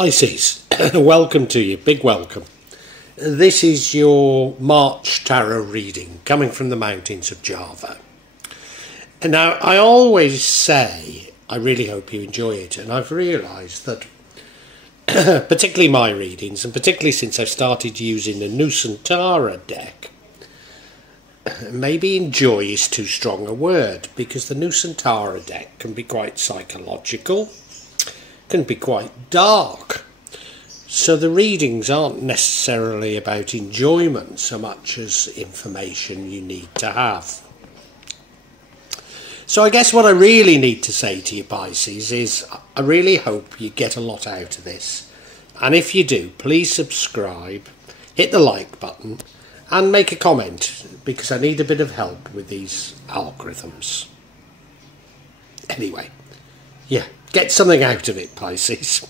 Pisces, welcome to you, big welcome. This is your March tarot reading coming from the mountains of Java. And now I always say I really hope you enjoy it, and I've realised that particularly my readings, and particularly since I've started using the Nusantara deck, maybe enjoy is too strong a word, because the Nusantara deck can be quite psychological, can be quite dark. So the readings aren't necessarily about enjoyment so much as information you need to have. So I guess what I really need to say to you, Pisces, is I really hope you get a lot out of this. And if you do, please subscribe, hit the like button and make a comment, because I need a bit of help with these algorithms. Anyway, yeah, get something out of it, Pisces.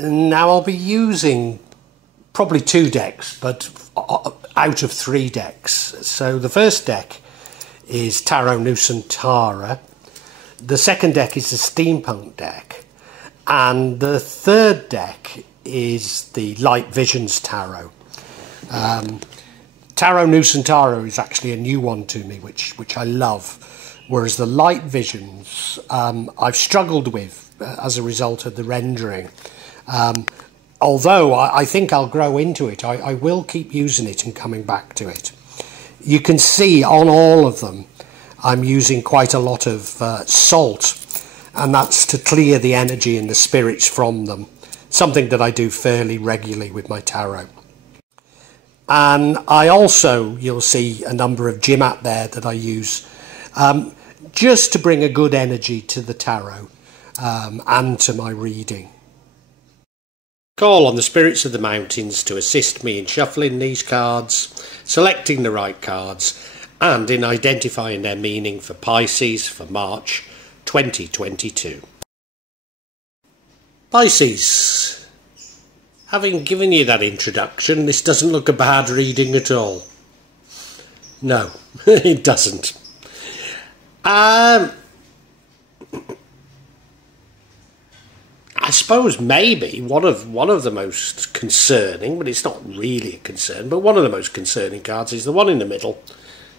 Now I'll be using probably 2 decks, but out of 3 decks. So the first deck is Tarot Nusantara, the second deck is the Steampunk deck, and the third deck is the Light Visions Tarot. Tarot Nusantara is actually a new one to me, which I love, whereas the Light Visions I've struggled with as a result of the rendering. Although I think I'll grow into it, I will keep using it and coming back to it. You can see on all of them I'm using quite a lot of salt, and that's to clear the energy and the spirits from them, something that I do fairly regularly with my tarot. And I also, you'll see a number of Jimat there that I use just to bring a good energy to the tarot and to my reading. Call on the spirits of the mountains to assist me in shuffling these cards, selecting the right cards, and in identifying their meaning for Pisces for March 2022. Pisces, having given you that introduction, this doesn't look a bad reading at all. No, it doesn't. I suppose maybe one of the most concerning, but it's not really a concern, but one of the most concerning cards is the one in the middle,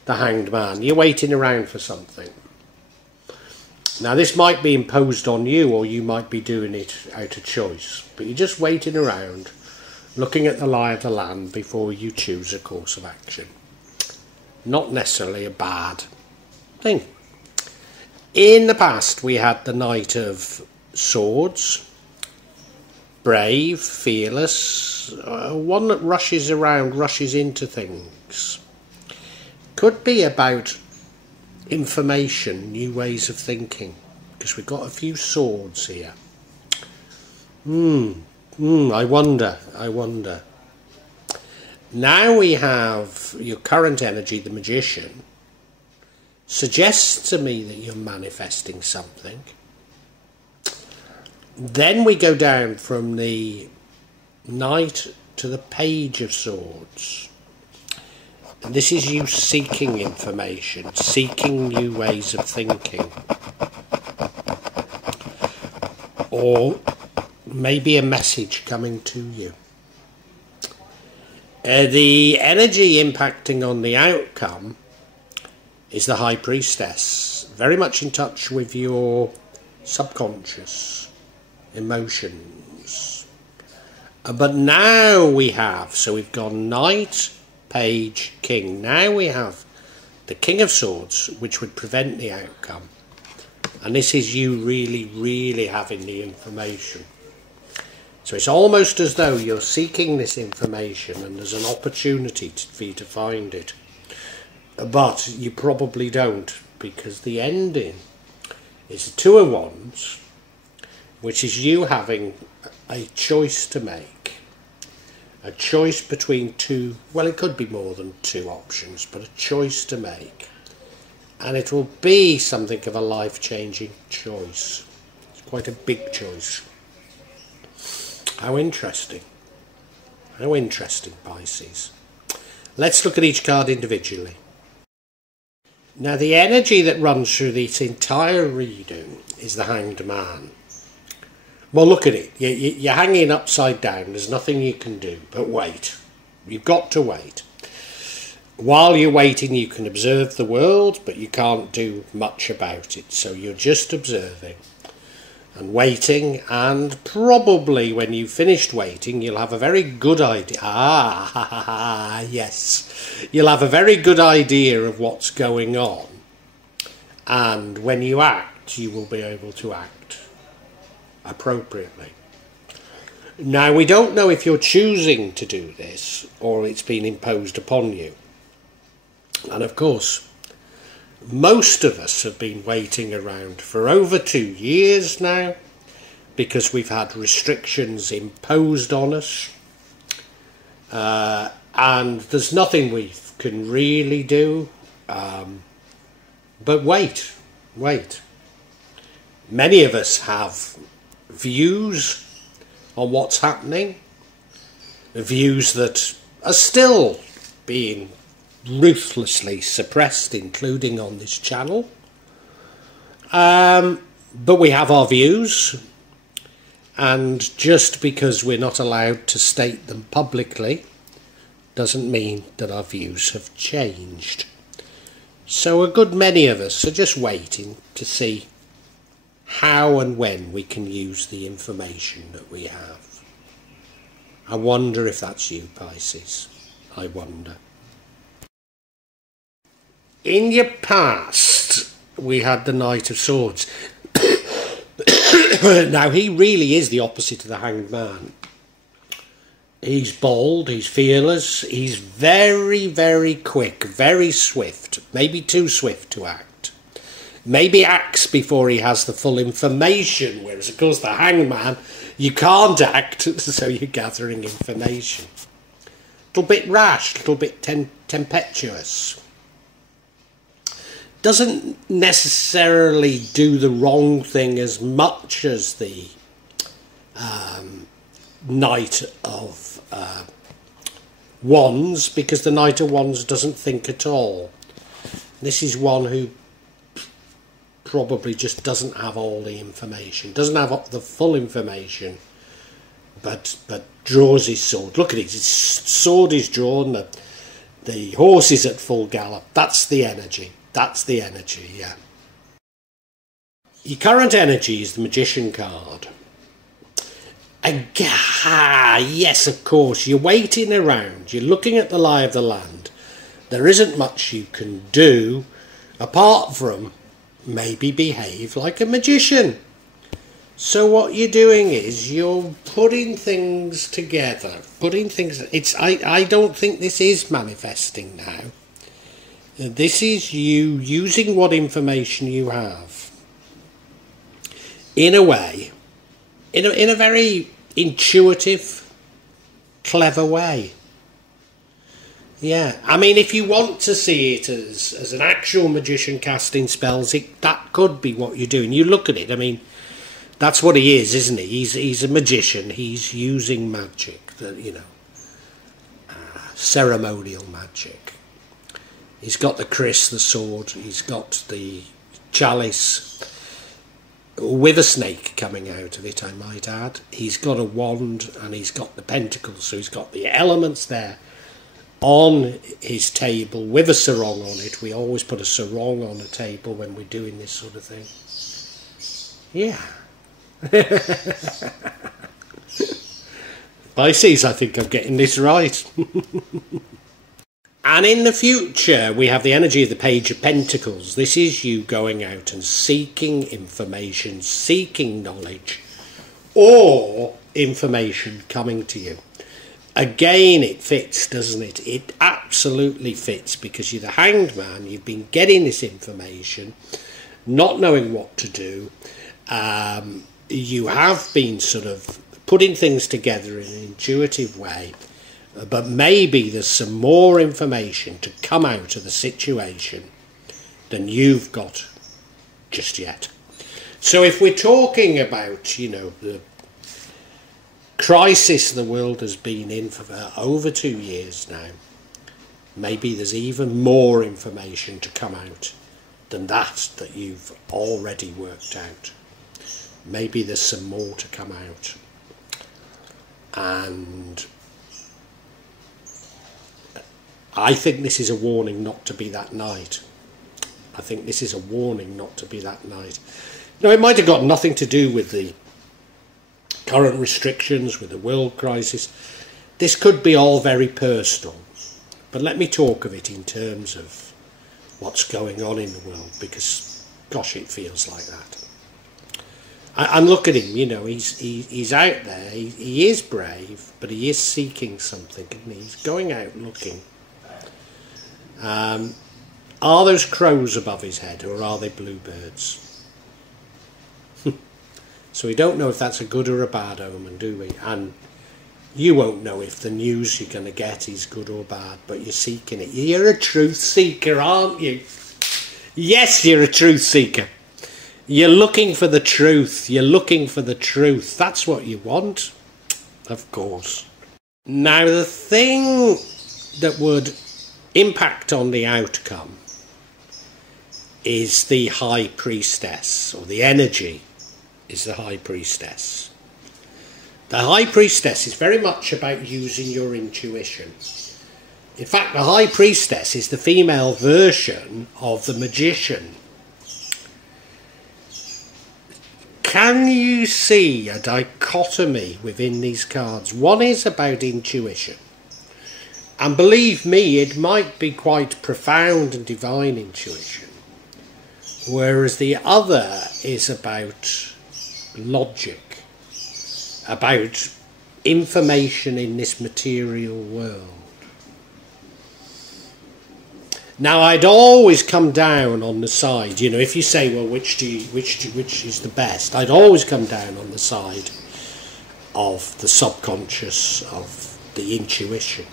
the Hanged Man. You're waiting around for something. Now this might be imposed on you, or you might be doing it out of choice, but you're just waiting around, looking at the lie of the land before you choose a course of action. Not necessarily a bad thing. In the past we had the Knight of Swords, brave, fearless, one that rushes around, rushes into things. Could be about information, new ways of thinking, because we've got a few swords here. I wonder. Now we have your current energy, the Magician, suggests to me that you're manifesting something. Then we go down from the Knight to the Page of Swords. And this is you seeking information, seeking new ways of thinking. Or maybe a message coming to you. The energy impacting on the outcome is the High Priestess, very much in touch with your subconscious emotions. But now we have, so we've gone Knight, Page, King. Now we have the King of Swords, which would prevent the outcome. And this is you really having the information. So it's almost as though you're seeking this information and there's an opportunity for you to find it. But you probably don't, because the ending is the Two of Wands, which is you having a choice to make. A choice between two, well, it could be more than 2 options, but a choice to make. And it will be something of a life-changing choice. It's quite a big choice. How interesting. How interesting, Pisces. Let's look at each card individually. Now, the energy that runs through this entire reading is the Hanged Man. Well, look at it. You're hanging upside down. There's nothing you can do but wait. You've got to wait. While you're waiting, you can observe the world, but you can't do much about it. So you're just observing and waiting, and probably when you've finished waiting, you'll have a very good idea. Yes. You'll have a very good idea of what's going on. And when you act, you will be able to act appropriately. Now, we don't know if you're choosing to do this or it's been imposed upon you. And of course, most of us have been waiting around for over 2 years now because we've had restrictions imposed on us. And there's nothing we can really do but wait. Many of us have views on what's happening, views that are still being ruthlessly suppressed, including on this channel. But we have our views, and just because we're not allowed to state them publicly doesn't mean that our views have changed. So a good many of us are just waiting to see how and when we can use the information that we have. I wonder if that's you, Pisces. I wonder. In your past, we had the Knight of Swords. Now, he really is the opposite of the Hanged Man. He's bold, he's fearless, he's very, very quick, very swift, maybe too swift to act. Maybe acts before he has the full information, whereas, of course, the Hanged Man, you can't act, so you're gathering information. A little bit rash, a little bit tempestuous. Doesn't necessarily do the wrong thing as much as the Knight of Wands, because the Knight of Wands doesn't think at all. This is one who probably just doesn't have all the information, doesn't have the full information, but draws his sword. Look at it, his sword is drawn, the horse is at full gallop. That's the energy. That's the energy, yeah. Your current energy is the Magician card. Yes, of course, you're waiting around, you're looking at the lie of the land. There isn't much you can do apart from maybe behave like a magician. So what you're doing is you're putting things together, I don't think this is manifesting now. This is you using what information you have in a way, in a very intuitive, clever way. Yeah, I mean, if you want to see it as an actual magician casting spells, that could be what you're doing. You look at it, I mean, that's what he is, isn't he? He's a magician. He's using magic, ceremonial magic. He's got the kris, the sword, he's got the chalice, with a snake coming out of it, I might add. He's got a wand and he's got the pentacles, so he's got the elements there on his table with a sarong on it. We always put a sarong on a table when we're doing this sort of thing. Yeah. Pisces, I think I'm getting this right. And in the future, we have the energy of the Page of Pentacles. This is you going out and seeking information, seeking knowledge, or information coming to you. Again, it fits, doesn't it? It absolutely fits, because you're the Hanged Man. You've been getting this information, not knowing what to do. You have been sort of putting things together in an intuitive way. But maybe there's some more information to come out of the situation than you've got just yet. So if we're talking about, the crisis the world has been in for over 2 years now, maybe there's even more information to come out than that you've already worked out. maybe there's some more to come out. And I think this is a warning not to be that knight. I think this is a warning not to be that knight. Now, it might have got nothing to do with the current restrictions, with the world crisis. This could be all very personal. But let me talk of it in terms of what's going on in the world, because, gosh, it feels like that. And look at him, you know, he's out there, he is brave, but he is seeking something, and he's going out looking. Are those crows above his head, or are they bluebirds? So we don't know if that's a good or a bad omen, do we? And you won't know if the news you're going to get is good or bad, but you're seeking it. You're a truth seeker, aren't you? Yes, you're a truth seeker. You're looking for the truth. You're looking for the truth. That's what you want, of course. Now, the thing that would impact on the outcome is the High Priestess, or the energy is the High Priestess. The High Priestess is very much about using your intuition. In fact, the High Priestess is the female version of the Magician. Can you see a dichotomy within these cards? One is about intuition. And believe me, it might be quite profound and divine intuition. Whereas the other is about logic, about information in this material world. Now, I'd always come down on the side, you know, if you say, well, which is the best? I'd always come down on the side of the subconscious, of the intuition,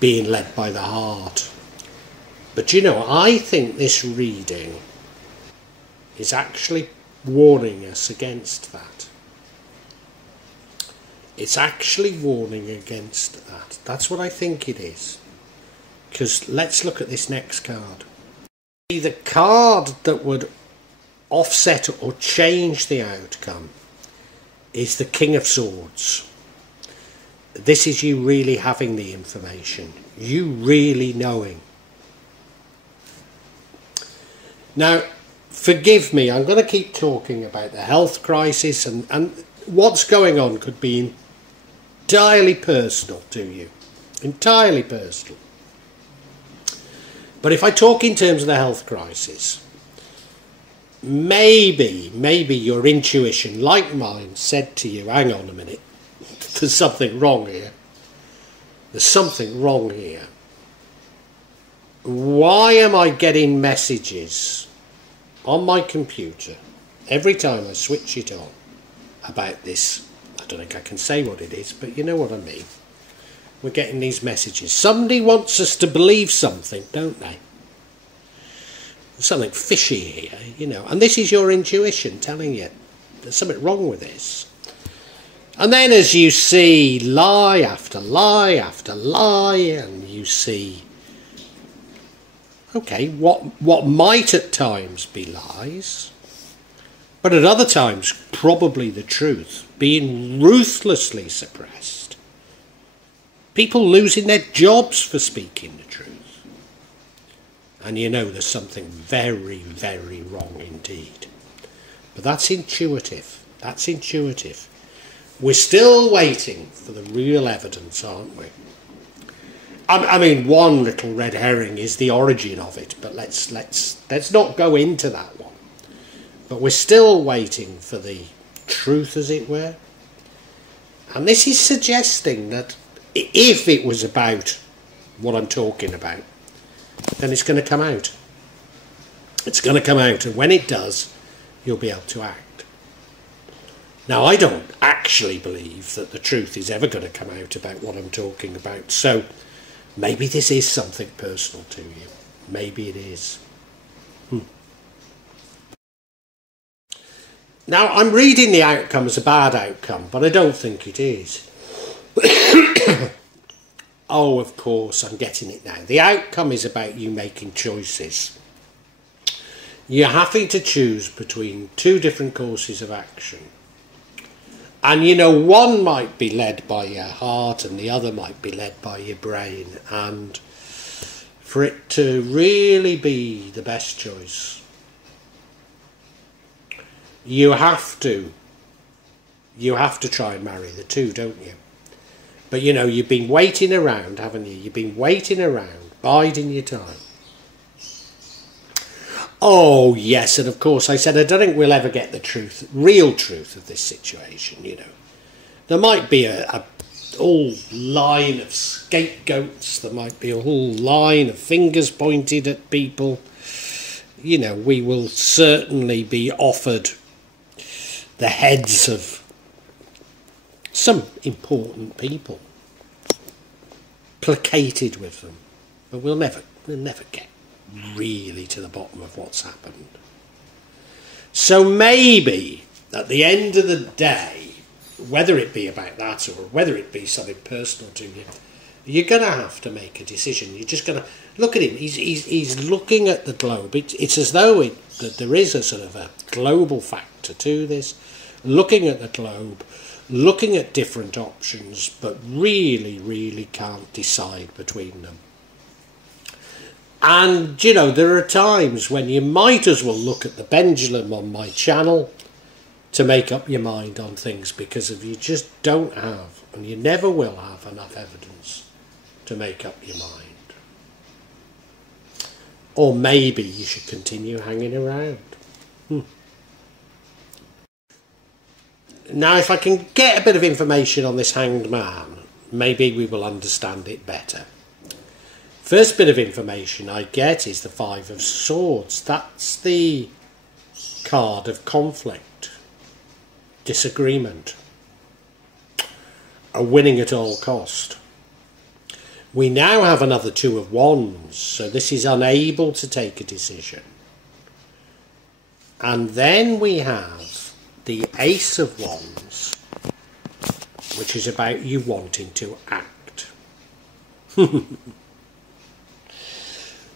being led by the heart. But, you know, I think this reading is actually warning us against that. It's actually warning against that. That's what I think it is. Because let's look at this next card. The card that would offset or change the outcome is the King of Swords. This is you really having the information. You really knowing. Now, forgive me, I'm going to keep talking about the health crisis, and what's going on could be entirely personal to you. Entirely personal. But if I talk in terms of the health crisis, maybe your intuition, like mine, said to you, hang on a minute, there's something wrong here. There's something wrong here. Why am I getting messages on my computer every time I switch it on about this? I don't think I can say what it is, but you know what I mean. We're getting these messages. Somebody wants us to believe something, don't they? There's something fishy here, you know. And this is your intuition telling you there's something wrong with this. And then as you see lie after lie after lie, and you see, okay, what might at times be lies, but at other times probably the truth, being ruthlessly suppressed. People losing their jobs for speaking the truth. And you know there's something very, very wrong indeed. But that's intuitive. That's intuitive. We're still waiting for the real evidence, aren't we? I mean, one little red herring is the origin of it, but let's not go into that one. But we're still waiting for the truth, as it were. And this is suggesting that if it was about what I'm talking about, then it's going to come out. It's going to come out, and when it does, you'll be able to act. Now, I don't actually believe that the truth is ever going to come out about what I'm talking about, so maybe this is something personal to you. Maybe it is. Now, I'm reading the outcome as a bad outcome, but I don't think it is. Oh, of course, I'm getting it now. The outcome is about you making choices. You're having to choose between two different courses of action. And you know, one might be led by your heart and the other might be led by your brain. And for it to really be the best choice, you have to try and marry the two, don't you? But you know, you've been waiting around, haven't you? You've been waiting around, biding your time. Oh, yes, and of course I said I don't think we'll ever get the truth, real truth of this situation, you know. There might be a whole line of scapegoats, there might be a whole line of fingers pointed at people. You know, we will certainly be offered the heads of some important people, placated with them, but we'll never get really to the bottom of what's happened. So maybe at the end of the day, whether it be about that or whether it be something personal to you, you're going to have to make a decision. You're just going to look at him. He's looking at the globe. It's as though that there is a sort of a global factor to this. Looking at the globe, looking at different options, but really can't decide between them. And, you know, there are times when you might as well look at the pendulum on my channel to make up your mind on things, because if you just don't have, and you never will have, enough evidence to make up your mind. Or maybe you should continue hanging around. Now, if I can get a bit of information on this Hanged Man, maybe we will understand it better. First bit of information I get is the Five of Swords. That's the card of conflict, disagreement, a winning at all cost. We now have another Two of Wands, so this is unable to take a decision. And then we have the Ace of Wands, which is about you wanting to act.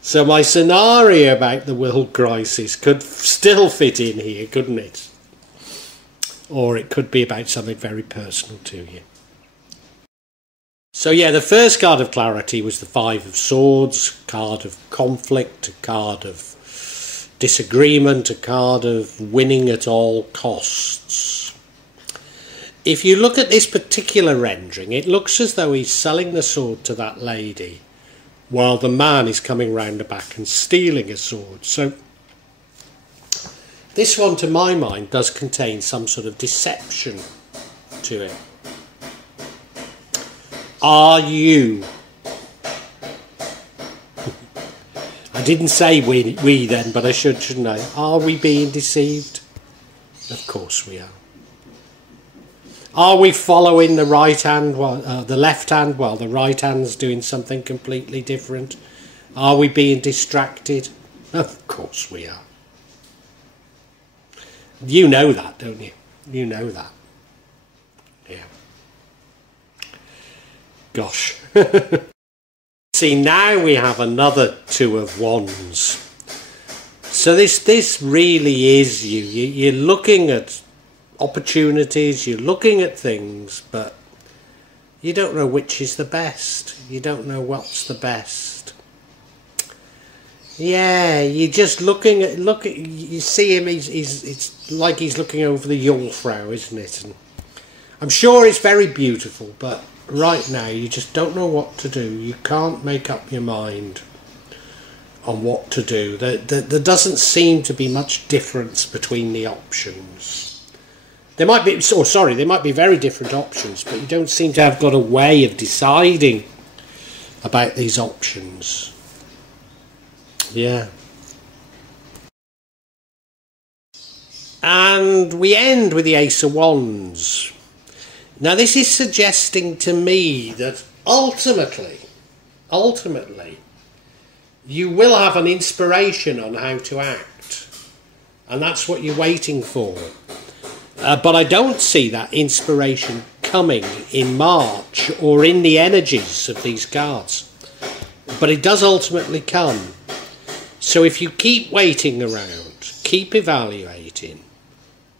So my scenario about the world crisis could still fit in here, couldn't it? Or it could be about something very personal to you. So yeah, the first card of clarity was the Five of Swords, card of conflict, a card of disagreement, a card of winning at all costs. If you look at this particular rendering, it looks as though he's selling the sword to that lady, while the man is coming round the back and stealing a sword. So this one, to my mind, does contain some sort of deception to it. Are you? I didn't say we then, but I should, shouldn't I? Are we being deceived? Of course we are. Are we following the right hand, while the left hand, while the right hand's doing something completely different? Are we being distracted? Of course we are. You know that, don't you? You know that. Yeah. Gosh. See, now we have another Two of Wands. So this really is you. You're looking at opportunities, you're looking at things, but you don't know which is the best. You don't know what's the best. Yeah, you're just looking at, you see him, it's like he's looking over the Jungfrau, isn't it? And I'm sure it's very beautiful, but right now you just don't know what to do. You can't make up your mind on what to do. There doesn't seem to be much difference between the options. There might be, there might be very different options, but you don't seem to have got a way of deciding about these options. Yeah. And we end with the Ace of Wands. Now this is suggesting to me that ultimately, you will have an inspiration on how to act. And that's what you're waiting for. But I don't see that inspiration coming in March or in the energies of these cards. But it does ultimately come. So if you keep waiting around, keep evaluating,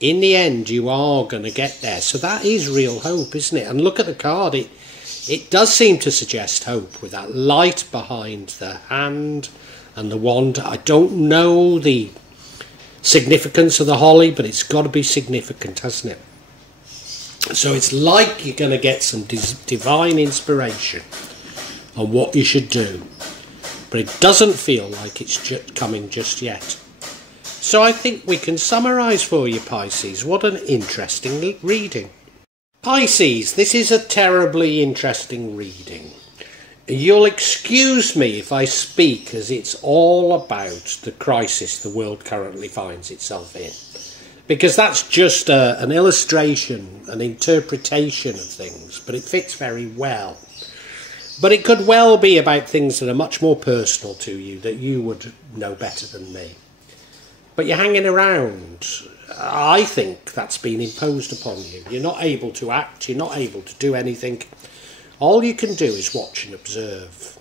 in the end you are going to get there. So that is real hope, isn't it? And look at the card. It does seem to suggest hope with that light behind the hand and the wand. I don't know the significance of the holly, but it's got to be significant, hasn't it? So it's like you're going to get some divine inspiration on what you should do, but it doesn't feel like it's coming just yet. So I think we can summarise for you, Pisces. What an interesting reading. Pisces, this is a terribly interesting reading. You'll excuse me if I speak as it's all about the crisis the world currently finds itself in, because that's just an illustration, an interpretation of things, but it fits very well. But it could well be about things that are much more personal to you, that you would know better than me. But you're hanging around. I think that's been imposed upon you. You're not able to act, you're not able to do anything. All you can do is watch and observe.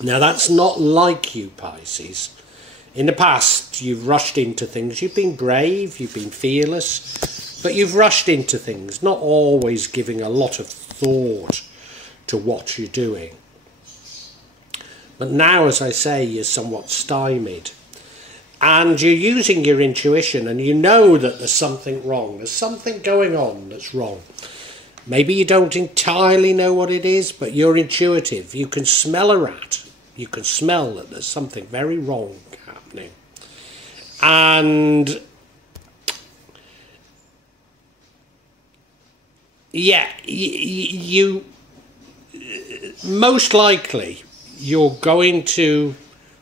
Now that's not like you, Pisces. In the past, you've rushed into things. You've been brave, you've been fearless, but you've rushed into things, not always giving a lot of thought to what you're doing. But now, as I say, you're somewhat stymied. And you're using your intuition, and you know that there's something wrong. There's something going on that's wrong. Maybe you don't entirely know what it is, but you're intuitive. You can smell a rat. You can smell that there's something very wrong happening. And yeah, you most likely you're going to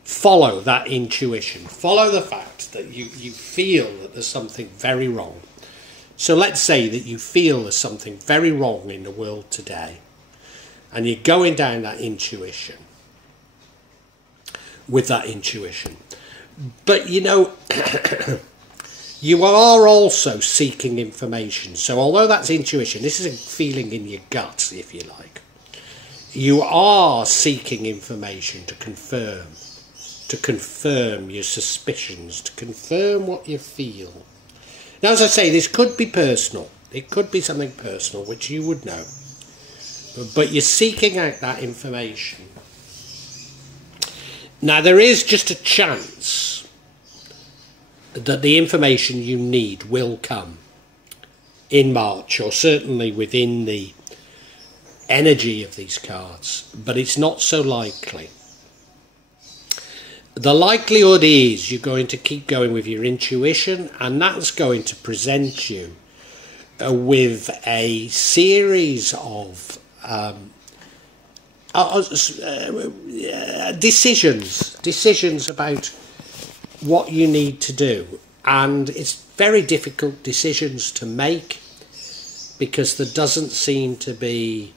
follow that intuition. Follow the fact that you feel that there's something very wrong. So let's say that you feel there's something very wrong in the world today, and you're going down that intuition, with that intuition. But you know, you are also seeking information. So although that's intuition, this is a feeling in your gut, if you like. You are seeking information to confirm your suspicions, to confirm what you feel. Now, as I say, this could be personal. It could be something personal, which you would know. But you're seeking out that information. Now, there is just a chance that the information you need will come in March, or certainly within the energy of these cards, but it's not so likely. The likelihood is you're going to keep going with your intuition, and that's going to present you with a series of decisions about what you need to do. And it's very difficult decisions to make, because there doesn't seem to be,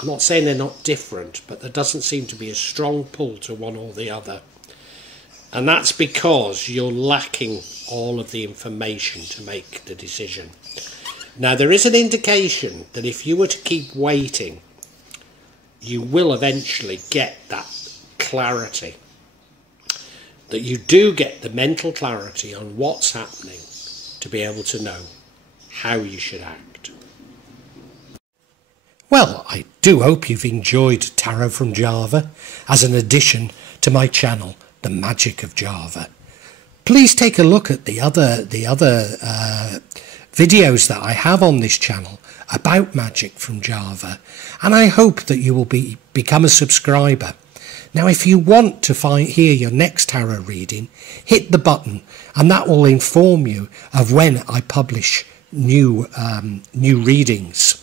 I'm not saying they're not different, but there doesn't seem to be a strong pull to one or the other. And that's because you're lacking all of the information to make the decision. Now, there is an indication that if you were to keep waiting, you will eventually get that clarity. That you do get the mental clarity on what's happening to be able to know how you should act. Well, I do hope you've enjoyed Tarot from Java as an addition to my channel, The Magic of Java. Please take a look at the other videos that I have on this channel about magic from Java, and I hope that you will become a subscriber. Now, if you want to hear your next tarot reading, hit the button, and that will inform you of when I publish new readings.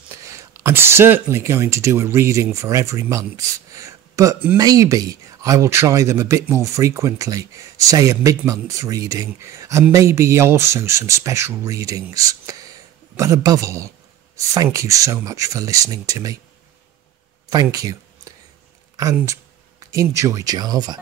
I'm certainly going to do a reading for every month, but maybe I will try them a bit more frequently, say a mid-month reading, and maybe also some special readings. But above all, thank you so much for listening to me. Thank you, and enjoy Java.